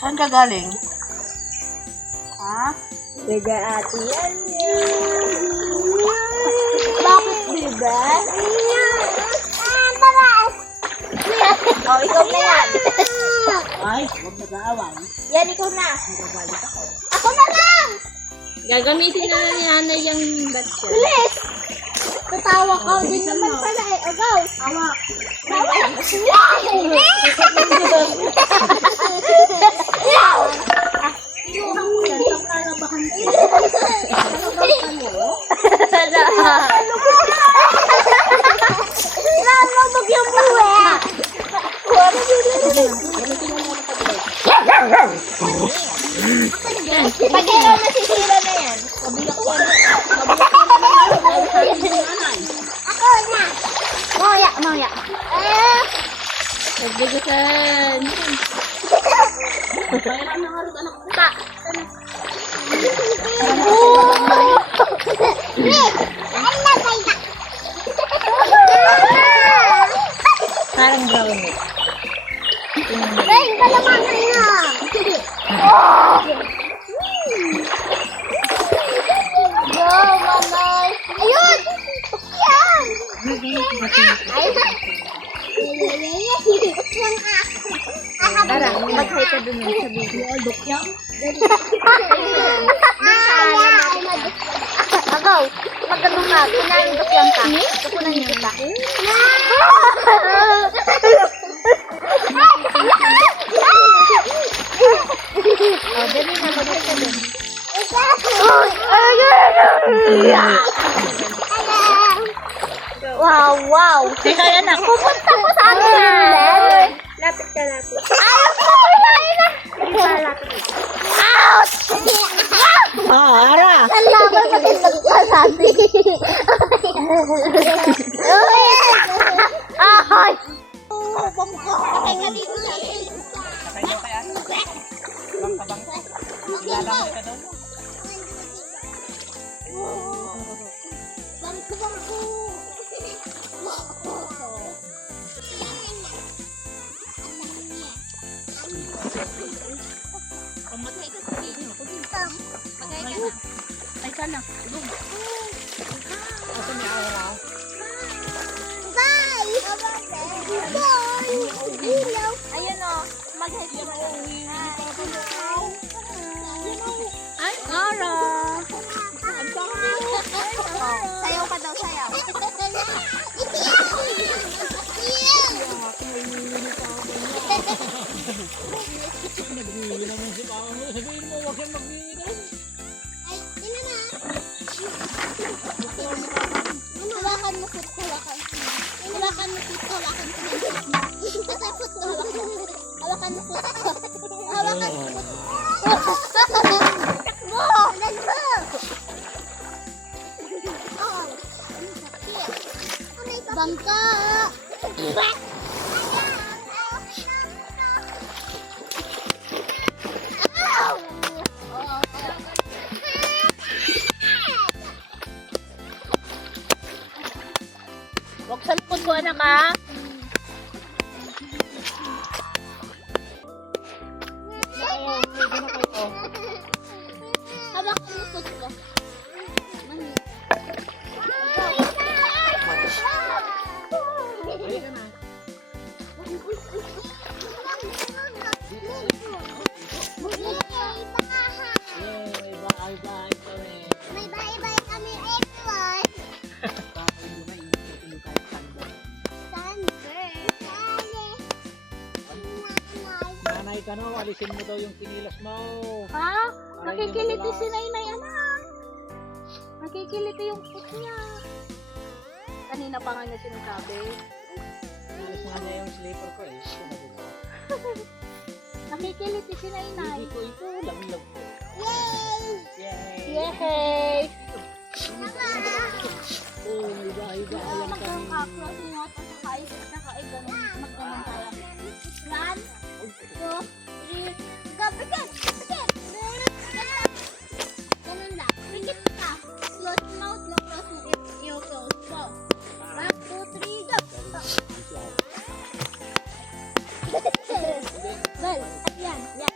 Saan ka galing? Ha? Diga ate yan. Bakit, diba? Oh, ikaw na yan. Ay, huwag nag-aaway. Yan, ikaw na. Nagagalit ako. Ako na lang! Gagamitin na lang ni Ana yung batcha. Bilis! Tatawa ka din naman pala eh. Agaw! Hawak. Nalabog yung buwe! Pag ikaw nasisira na yan. Ako na! Maya, maya. Nagbigasan. Ta. Parang brownie. Ay, kalamangan na. Go, mamay. Ayun! Yan! Ayun! Tara, mag-hi ka dun sa video. Agaw, magandang ka. Pinahindok lang ka. Tukunan niyo kita. Oh, dali na, mag-hi ka dun. Wow, wow. Teka, anak. Pupunta ko sa akin. Lapit ka, lapit. Ayaw ko! Ouch! Ara! Ang laban sa tinagpasabi. Ahoy! Sakay nga dito na. Sakay mo kaya? Bangka-bang. Lalamay ka doon. Bangko-bangko. Pamatay ka sa video. Magay ka na. Ay ka na. Ako may aura. Bye! Bye! Ilaw. Ayun o. Mag-help mo. Ay, Ara! Sayaw ka daw, sayaw. Naghihingi naman si Pao mo. Sabihin mo, huwag kang maghihingi doon. Ay, ina na. Hawakan mo foot, hawakan. Hawakan mo foot, hawakan. Basta foot, hawakan. Hawakan mo foot. Hawakan mo foot. Takbo! Takbo! Bangka! Huwag sa likod ko, anak, ha? Hawakan mo foot ko. Yay, bye-bye kami. May bye-bye kami, everyone. Bakit hindi na inutin kahit sando? Nanay ka no, alisin mo daw yung kinilas mo. Ha? Nakikiliti si Nainay, anak. Nakikiliti yung foot niya. Kanina pa nga niya sinasabi. Alis nga niya yung sleeper ko eh. Sinabi ko. Nakikiliti si Nainay. Hindi ko ito, lamlag ko. Yay! Yay! Yay! Oh, may bahay-bahay lang kami. Magkakaklas mo ito sa kais. Nakaigan magkaman tayo. 1, 2, 3, go! Pikit! Pikit! Ganun lang. Pikit ka. Close mouth mo. Close mo. Yung close. Go. 1, 2, 3, go! Bal, at yan. Yan.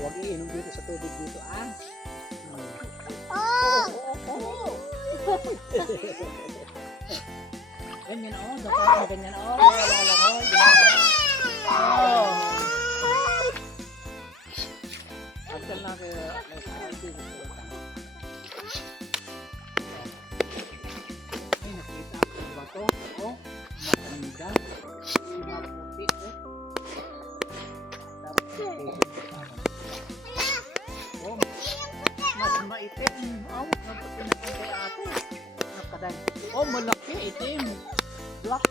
Huwag iinom dito sa tubig dito, ah. Oh! Ganyan, oh. Dapat na ganyan, oh. Wala lang, oh. Ganyan. Oh. Agkal na kayo. Ay, nakita ko ba to? Oh, matanda. Maputi, oh. Tapos, oh, mas maitim. Oh, napapinag kay ate. Nakadan. Oh, malaki, itim. Black.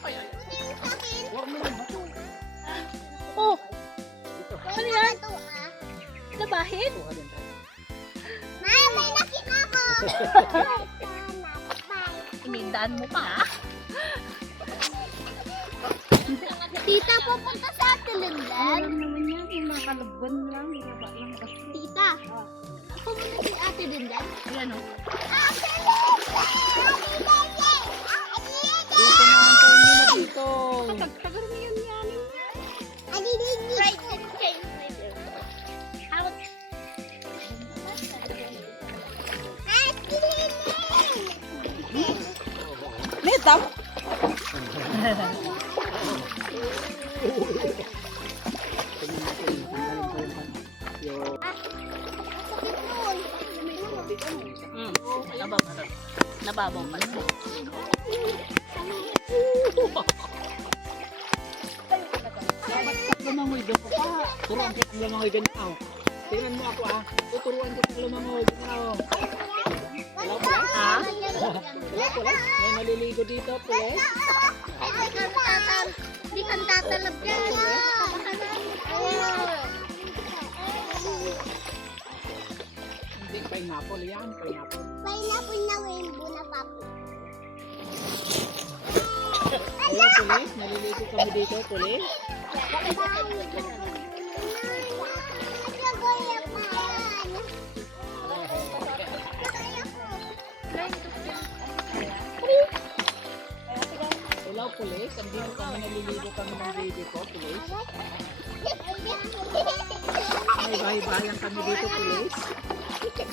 Ay, ay. Huwag mo lang ba ito? Oh, Dito. ano yan? Ito ah. Labahin? Ito ka din tayo. Mama, may nakita ko. Inindaan mo pa, ah. Tita, pupunta sa Ate Ano Lindan. lang naman yan, yung mga kalagban lang, baba lang kasi. Tita, pupunta si Ate Lindan. Ayan, oh. Ate Lindan! Dito na ang tayo na dito. Tagar mo yun yan. Ate Lindan! Right, Ate Lindan! Medam? Yo. Nababaw pa. Ba't lumangoy doon pa? Turuan ko kang lumangoy ganyan, oh. Tingnan mo ako, ah. Tuturuan ko kang lumangoy. Ganyan, oh. Wala pala? Ha? Wala pala? May naliligo dito, pulis. Hindi kang tatalab dyan. Hindi, pineapple yan. Pineapple. Pineapple na rainbow na papo. Hello, pulis. Naliligo kami dito, pulis. Hello, pulis. Andito kami, naliligo kami ng baby ko, pulis. May bahay-bahayan kami dito, pulis.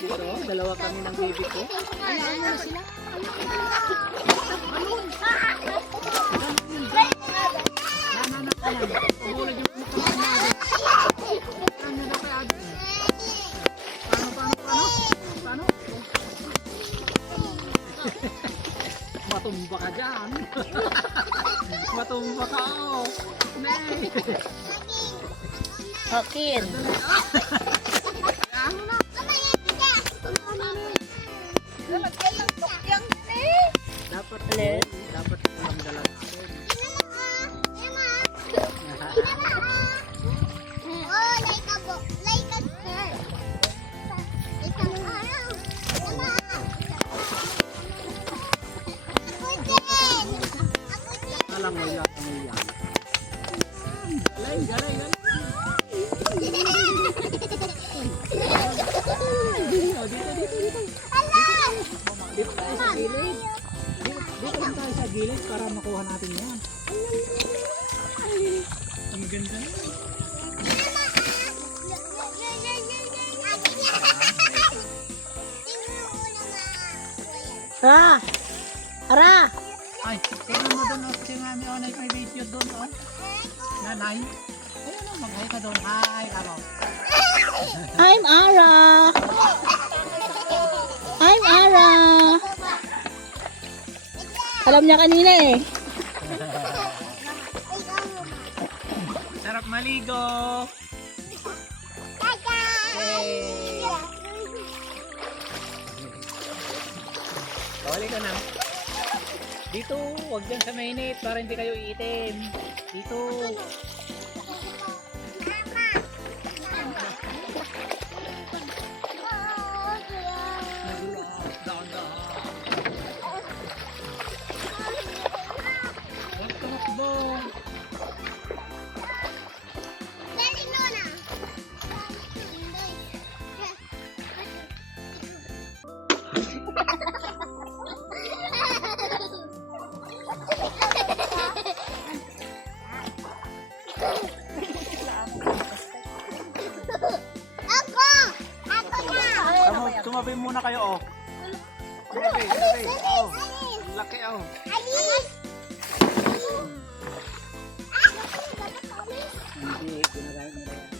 Dito, dalawa kami ng baby ko. Nananak ka lang. Pumulad yung mukha ko na. Ano na kaya? Paano? Matumba ka dyan. Matumba ka, oh. Nay. Akin. Ano na? Dapat walang dala natin. Alam mo yan, ano yan. Galing. Dito tayo sa gilid. Dito lang tayo sa gilid para makuha natin yan. Ang ganda na. Ra! Ra! Ay, tingnan mo doon, si Mami Onay may video doon, oh. Nanay. Ayun, oh, mag-hi ka doon. Hi, ako. I'm Ara! I'm Ara! Alam niya kanina eh. Sarap maligo. Hey. Bawali ka na. Dito, huwag dyan sa mainit para hindi kayo iitim. Dito. Nagulas, daan-daan. Huwag tumakbo. Tumabi muna kayo, oh. Tumabi, tumabi. Oh. Ang laki, oh. Alis! Hindi, ginagawa mo na yan.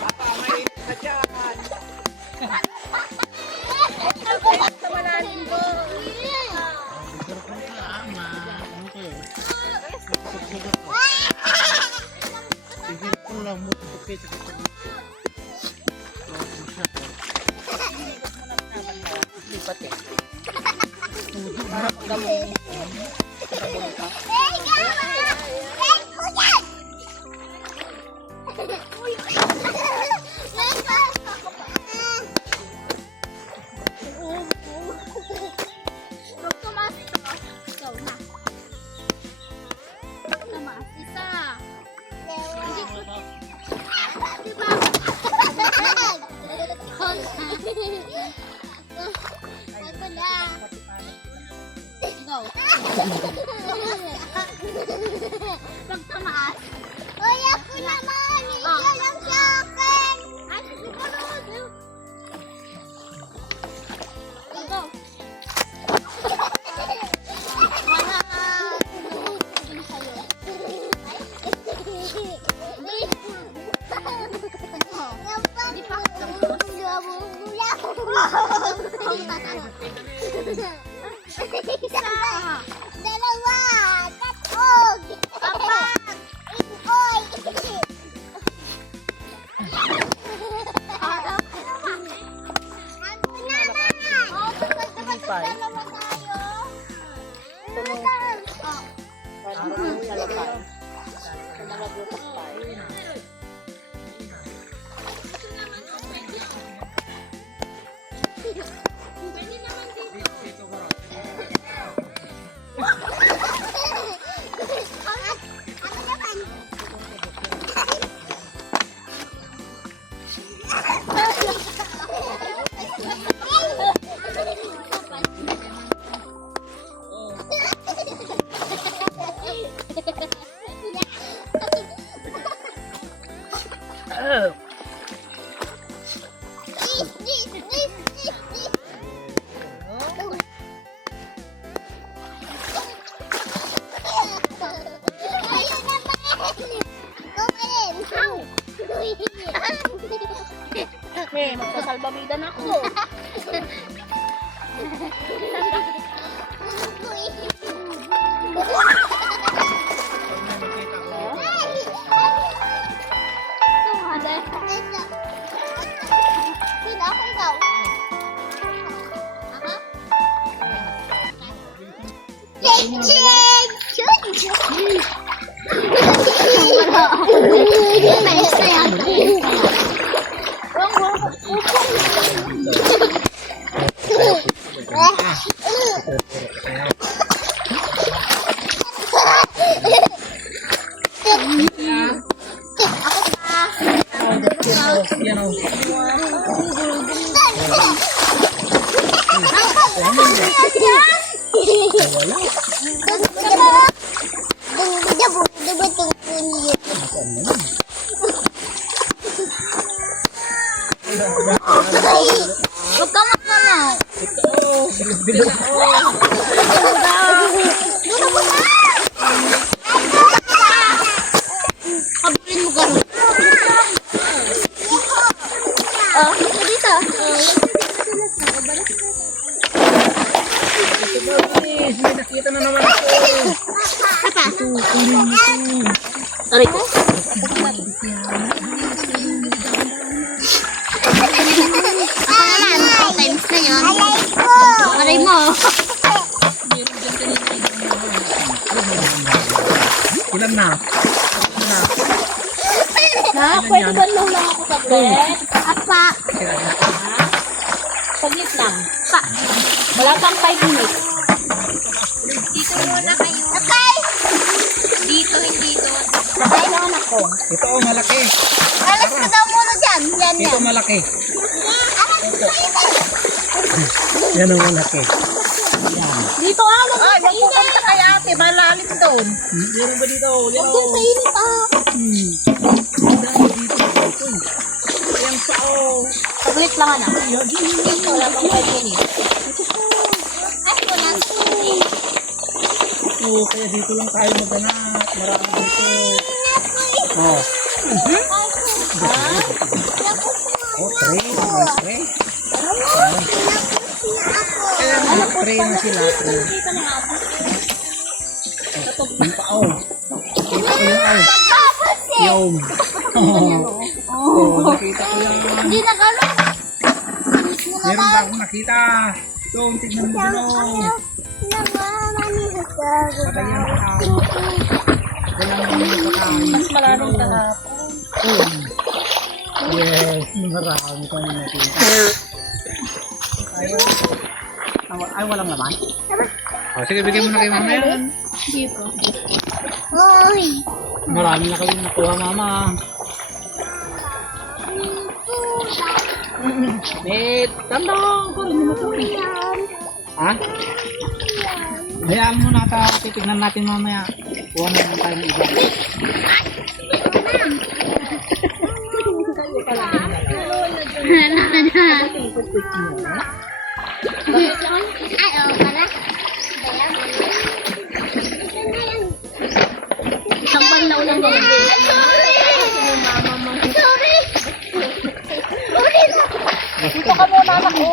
Papa, may ka dyan. Pag tumaas. Uy, ako naman. Ikaw lang sa akin. Ay, siguro. Go. Dalawa, tatog, apat, ikoy. Ano naman? Dalawa tayo. Eh, magsasalbabida na ako. Huwag ka magkanaw. Habulin mo gano'n. Dito. May nakita na naman ako. Aray ko. Times na yun. Aray mo. Ilan na? Ha? Pwede ba lang ako saglit? Apa. Saglit lang. Pa. Wala pang 5 minutes. Dito muna kayo. Okay. Dito, hindi dito. Sakay na anak ko. Ito oh, malaki. Alas ka daw muna dyan. Yan, Ito yan. malaki. Alas ka daw. Yan ang malaki. Yan. Dito ah, wag Ay, sa init. magpupunta kay ate. Malalim doon. Meron ba dito? Yan Huwag o. sa init ah. Ang dami dito. Ito. Ayan pa o. Saglit lang anak. Wala pang 5 minutes. Ay, wala sa init. Oo, kaya dito lang tayo maghanap. Marami dito. Oh. Oh, tray. Tray. Kaya mga tray na sila. Tray. Kita ng ate. Yung pa o. Kita ko yung ay. Yung. Oh, nakita ko yung. Hindi na gano'n. Meron ba akong nakita? Yung, tignan mo doon. Patayin mo ka. Walang mga pakain. Mas maraming kahapon. Yes, marami kami nakita. Ay, walang laman? Oh, sige, bigyan mo na kay mama yan. Dito. Hoy. Marami na kami nakuha, mama. Wait, tandang ko rin mo ito. Ha? Hayaan mo na ata, titignan natin mamaya. Kuha na lang tayo ng iba. Ay, oo pala. Isang banlaw lang yan. Sorry. Dito ka muna anak ko.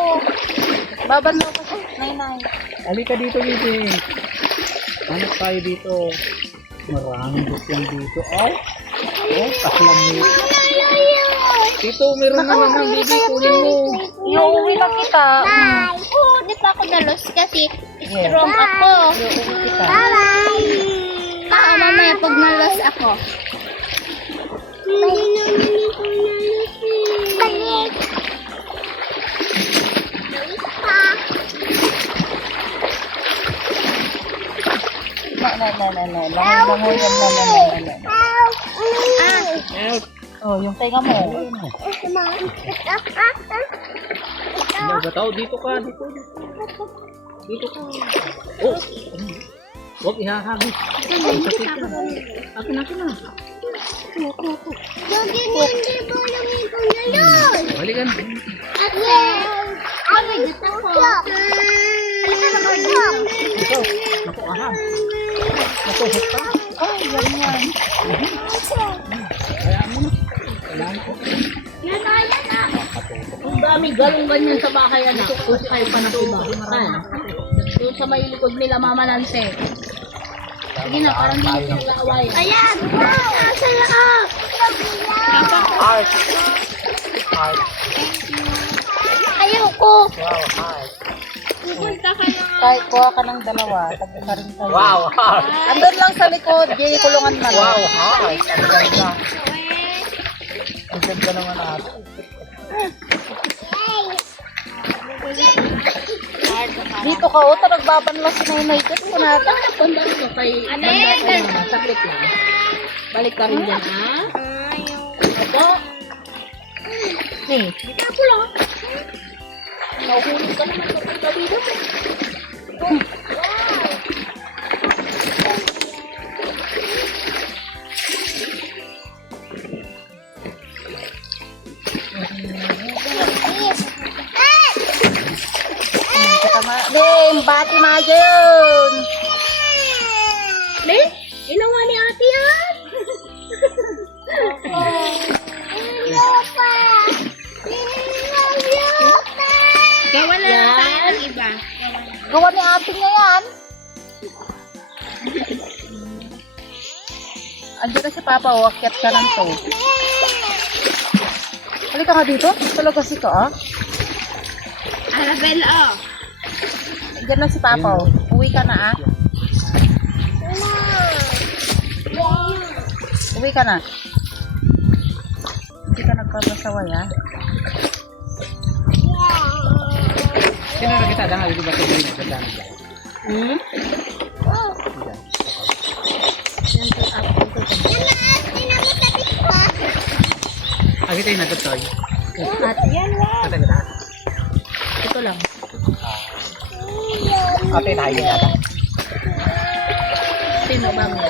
Babanlaw ka siya. Nay. Halika dito, Bibi. Hanap tayo dito. Maraming bukyan dito. Ay! Oh, taklam mo. Dito, meron na naman, Bibi. Kunin mo. Iuwi lang kita. Bye. Oo, di pa ako dalos kasi strong ako. Iuwi kita. Bye-bye. Mamaya pag nalos ako. Balik. Oh, yung tenga mo. Ano ba tao? Dito ka, dito. Dito ka. Oh! Huwag ihahagis. Akin na. Balikan. Ito. Naku, aham. Naku, hukta. Ay, ganyan. Hayaan mo na. Kailangan ko. Ang daming galong ganyan sa bahay anak. Kung kayo pa ng iba. Doon sa may likod nila mamalante. Sige na, parang hindi mo sila awayan. Ayan! Nasa loob! Heart. Heart. Ayoko! Wow, heart. Pupunta ka na. Kahit kuha ka ng dalawa, tagpo ka rin kayo. Wow, heart. Andun lang sa likod, Jay, kulungan na lang. Wow, heart. Ang ganda. Ang ganda naman ate. Dito ka, o, nagbabanlas si Nainay. Dito ko na, bandas ko kay bandas. Saklit lang. Balik ka rin dyan, ha? Ito. Dito ako lang. Nahuhulog ka naman sa pagkabida mo. Ling, bati na yun. Ling, inawa ni ate yan. Gawa na lang tayo ng iba. Gawa ni ate niya yan. Andiyan na si Papa, o, akyat ka ng to. Halika ka dito. Talaga si to, ah. Arabel, oh. Andiyan na si Papa, o. Uwi ka na, ah. Uwi ka na. Hindi ka nagpapasaway, ah. Sino na kita? Dahil di ba ito yung nagdadaan dyan? Hmm? Ah, kita yung nagdatoy. At yan, wow. Kata-kata. Ito lang. Ate, nahin yata. Sino ba mo?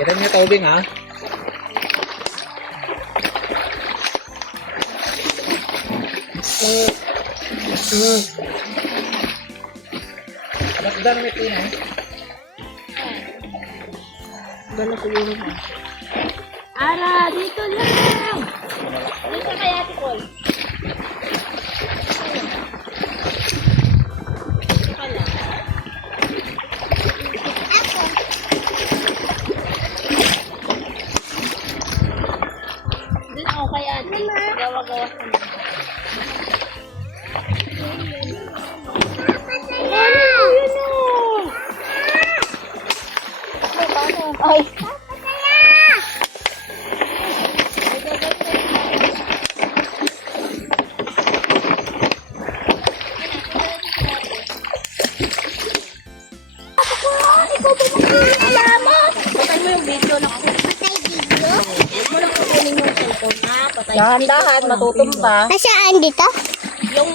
Kita niyo tubig ha? Magda na may tina eh. Gala siguro mo. Ara, dito lang! Dito kaya, Ate Col. Dito lang. Doon ako kay Ate. Gawa-gawa ko na. Ay! Patay mo yung video na ako. Huwag mo lang kukunin yung cellphone ha. Patay. Dahan-dahan, matutumba. Nasaan dito? Yung